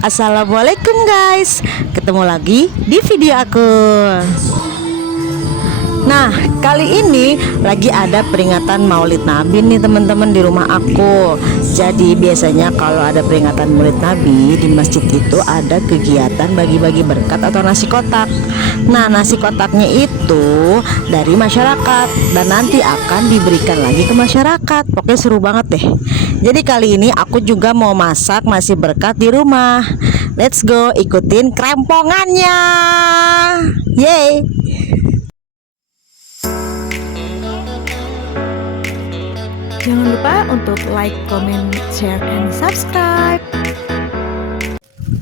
Assalamualaikum guys, ketemu lagi di video aku. Nah, kali ini lagi ada peringatan Maulid Nabi nih teman-teman di rumah aku. Jadi biasanya kalau ada peringatan Maulid Nabi di masjid itu ada kegiatan bagi-bagi berkat atau nasi kotak. Nah, nasi kotaknya itu dari masyarakat dan nanti akan diberikan lagi ke masyarakat. Pokoknya seru banget deh. Jadi kali ini aku juga mau masak nasi berkat di rumah. Let's go, ikutin krempongannya. Yeay. Jangan lupa untuk like, comment, share, and subscribe.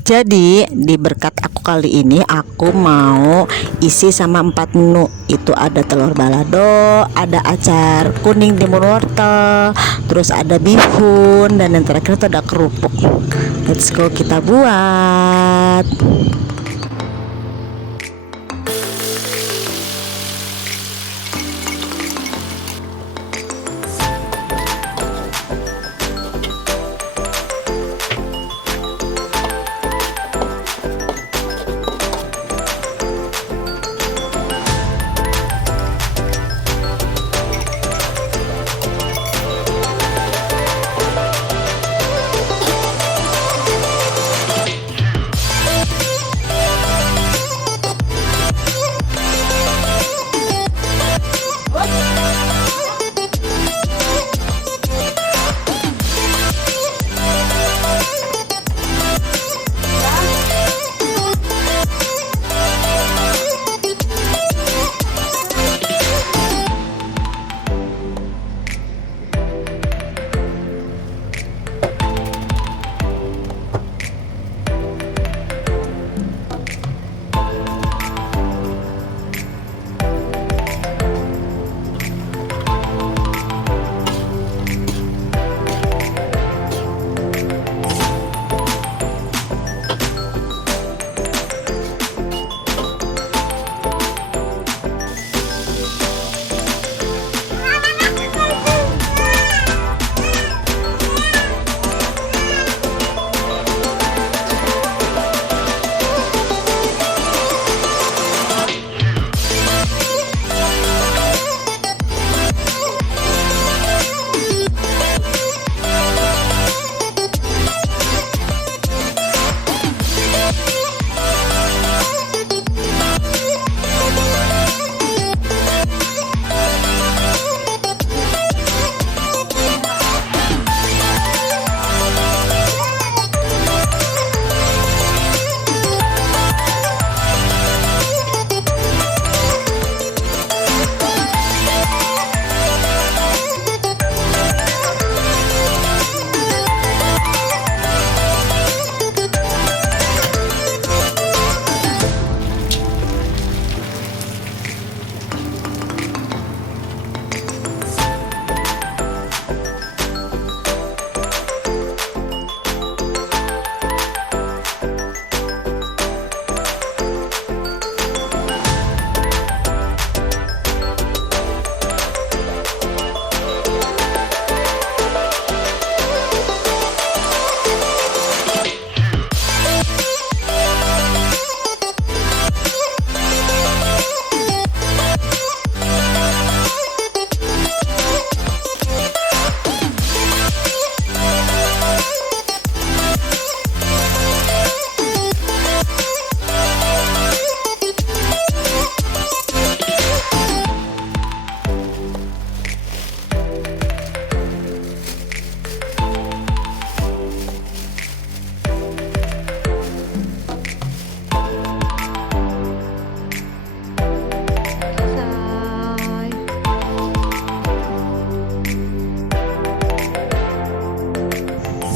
Jadi di berkat aku kali ini aku mau isi sama 4 menu. Itu ada telur balado, ada acar kuning timun wortel, terus ada bihun, dan yang terakhir itu ada kerupuk. Let's go, kita buat.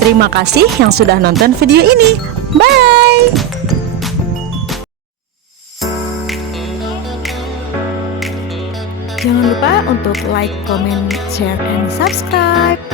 Terima kasih yang sudah nonton video ini. Bye. Jangan lupa untuk like, comment, share, and subscribe.